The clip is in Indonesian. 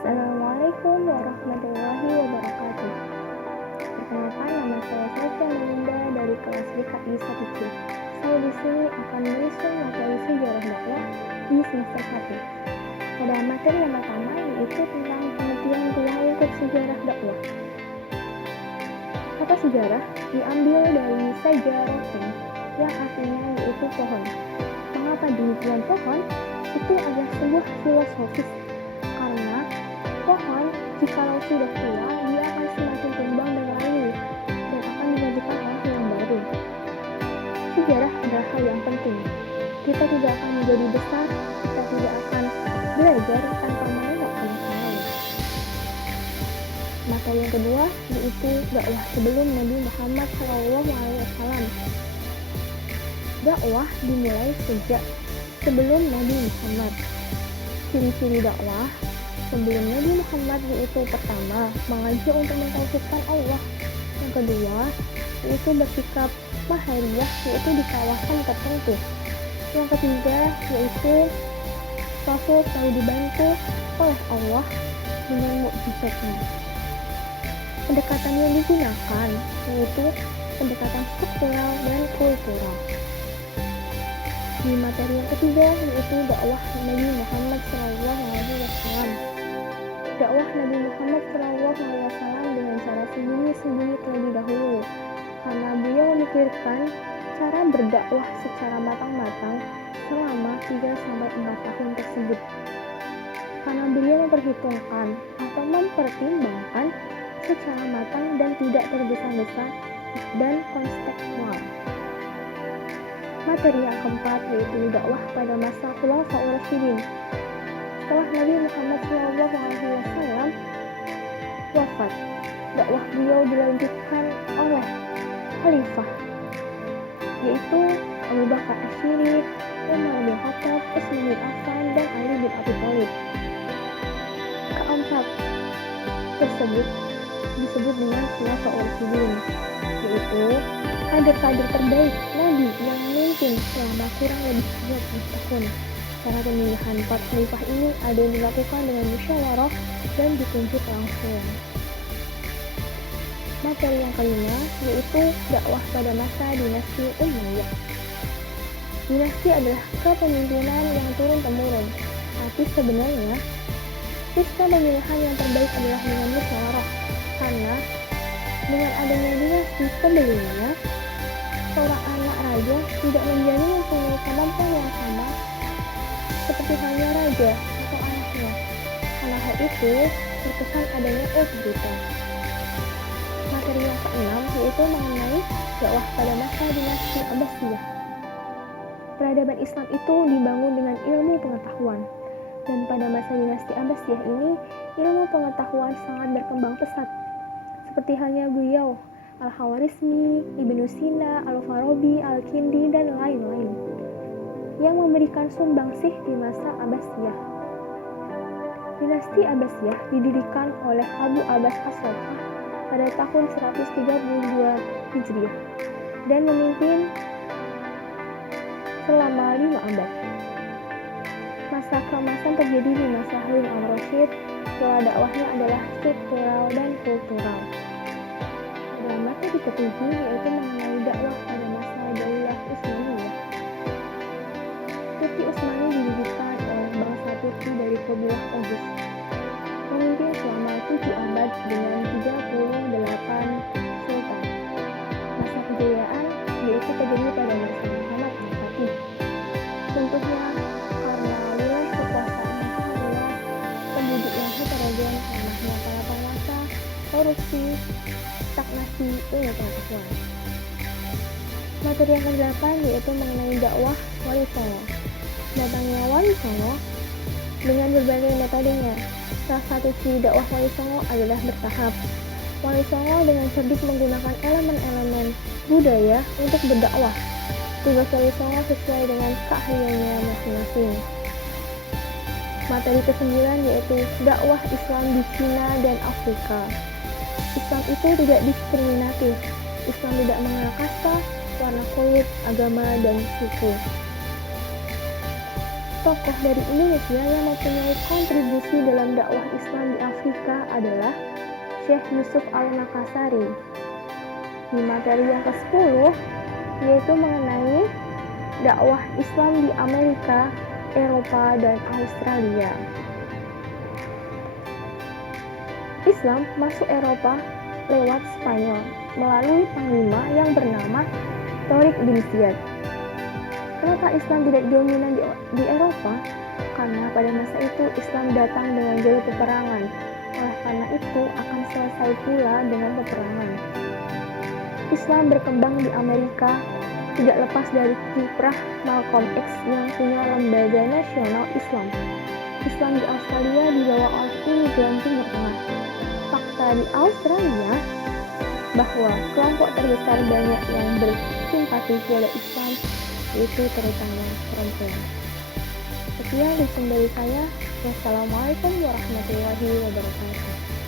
Assalamualaikum warahmatullahi wabarakatuh. Perkenalkan, nama saya Sofia Melinda dari kelas DKI 1C. Saya di sini akan menyusun materi sejarah dakwah di semester 1. Pada materi yang pertama yaitu tentang pengertian ruang lingkup sejarah dakwah. Kata sejarah diambil dari sajarotun yang artinya yaitu pohon. Mengapa demikian pohon? Itu adalah sebuah filosofis. Karena pohon, jikalau sudah tua, dia akan semakin tumbang dan layu dan akan digantikan oleh yang baru. Sejarah adalah hal yang penting. Kita tidak akan menjadi besar, kita tidak akan belajar tanpa menengok ke masa lalu. Materi yang kedua yaitu dakwah sebelum Nabi Muhammad SAW. Dakwah dimulai sejak sebelum Nabi Muhammad. Ciri-ciri dakwah sebelum Nabi Muhammad yaitu pertama, mengajak untuk mentauhidkan Allah. Yang kedua, yaitu bersikap mahariyah yaitu di kawasan tertentu. Yang ketiga, yaitu Rasul selalu dibantu oleh Allah dengan mukjizatnya. Pendekatan yang digunakan yaitu pendekatan struktural dan kultural. Di materi yang ketiga yaitu dakwah Nabi Muhammad SAW. Dakwah Nabi Muhammad SAW dengan cara sembunyi-sembunyi terlebih dahulu, karena beliau memikirkan cara berdakwah secara matang-matang selama 3-4 tahun tersebut. Karena beliau memperhitungkan atau mempertimbangkan secara matang dan tidak tergesa-gesa dan kontekstual. Materi yang keempat yaitu dakwah pada masa Khulafaur Rasyidin. Setelah Nabi Muhammad SAW wafat, dakwah beliau dilanjutkan oleh khalifah, yaitu Abu Bakar As-Siddiq, Umar bin Khattab, Utsman bin Affan, dan Ali bin Abi Thalib. Keempat tersebut disebut dengan Khulafaur Rasyidin, yaitu kader-kader terbaik Nabi yang memimpin selama kurang lebih 20 tahun. Cara pemilihan 4 khalifah ini ada yang dilakukan dengan musyawarah dan ditunjuk langsung. Materi yang kelima yaitu dakwah pada masa dinasti Umayyah. Dinasti adalah kepemimpinan yang turun-temurun, tapi sebenarnya sistem pemilihan yang terbaik adalah dengan musyawarah, karena dengan adanya dinasti sebelumnya, seorang anak raja tidak menjamin mempunyai kemampuan yang sama seperti halnya raja atau anaknya. Karena hal itu terkesan adanya otoritas. Materi yang keenam yaitu mengenai dakwah pada masa dinasti Abbasiyah. Peradaban Islam itu dibangun dengan ilmu pengetahuan, dan pada masa dinasti Abbasiyah ini ilmu pengetahuan sangat berkembang pesat, seperti halnya beliau Al-Khawarizmi, Ibnu Sina, Al-Farabi, Al-Kindi, dan lain-lain yang memberikan sumbangsih di masa Abbasiyah. Dinasti Abbasiyah didirikan oleh Abu Abbas As-Sofah pada tahun 132 Hijriah dan memimpin selama 5 abad. Masa keemasan terjadi di masa Harun al-Rasyid. Pola dakwahnya adalah struktural dan kultural. Pada materi ketujuh yaitu mengenai dakwah pada masa Daulah Utsmaniyah. Turki Utsmani didirikan oleh bangsa Turki dari kabilah Oghuz, memimpin selama 7 abad dengan 38 sultan. Masa kejayaan yaitu terjadi pada masa Muhammad Al-Fatih. Tentunya karena wilayah kekuasaan yang sangat luas, penduduk yang heterogen, lemahnya para penguasa, korupsi, stagnasi ilmu pengetahuan. Materi yang ke-8 yaitu mengenai dakwah Wali Songo. Datangnya Wali Songo dengan berbagai metodenya. Salah satu ciri dakwah Wali Songo adalah bertahap. Wali Songo dengan cerdik menggunakan elemen-elemen budaya untuk berdakwah. Tugas Wali Songo sesuai dengan keahliannya masing-masing. Materi ke-9 yaitu dakwah Islam di Cina dan Afrika. Islam itu tidak diskriminatif. Islam tidak mengenal kasta, warna kulit, agama, dan suku. tokoh dari Indonesia yang mempunyai kontribusi dalam dakwah Islam di Afrika adalah Syekh Yusuf Al-Makassari. Di materi yang ke-10, yaitu mengenai dakwah Islam di Amerika, Eropa, dan Australia. Islam masuk Eropa lewat Spanyol melalui panglima yang bernama Torik bin Ziyad. Kenapa Islam tidak dominan di Eropa? Karena pada masa itu Islam datang dengan jalur peperangan. Oleh karena itu akan selesai pula dengan peperangan. Islam berkembang di Amerika tidak lepas dari kiprah Malcolm X yang punya lembaga nasional Islam. Islam di Australia dibawa oleh imigran Timur Tengah. Fakta di Australia bahwa kelompok terbesar banyak yang bersimpati kepada Islam, yaitu terutama perempuan. Sekian dari saya. Wassalamualaikum warahmatullahi wabarakatuh.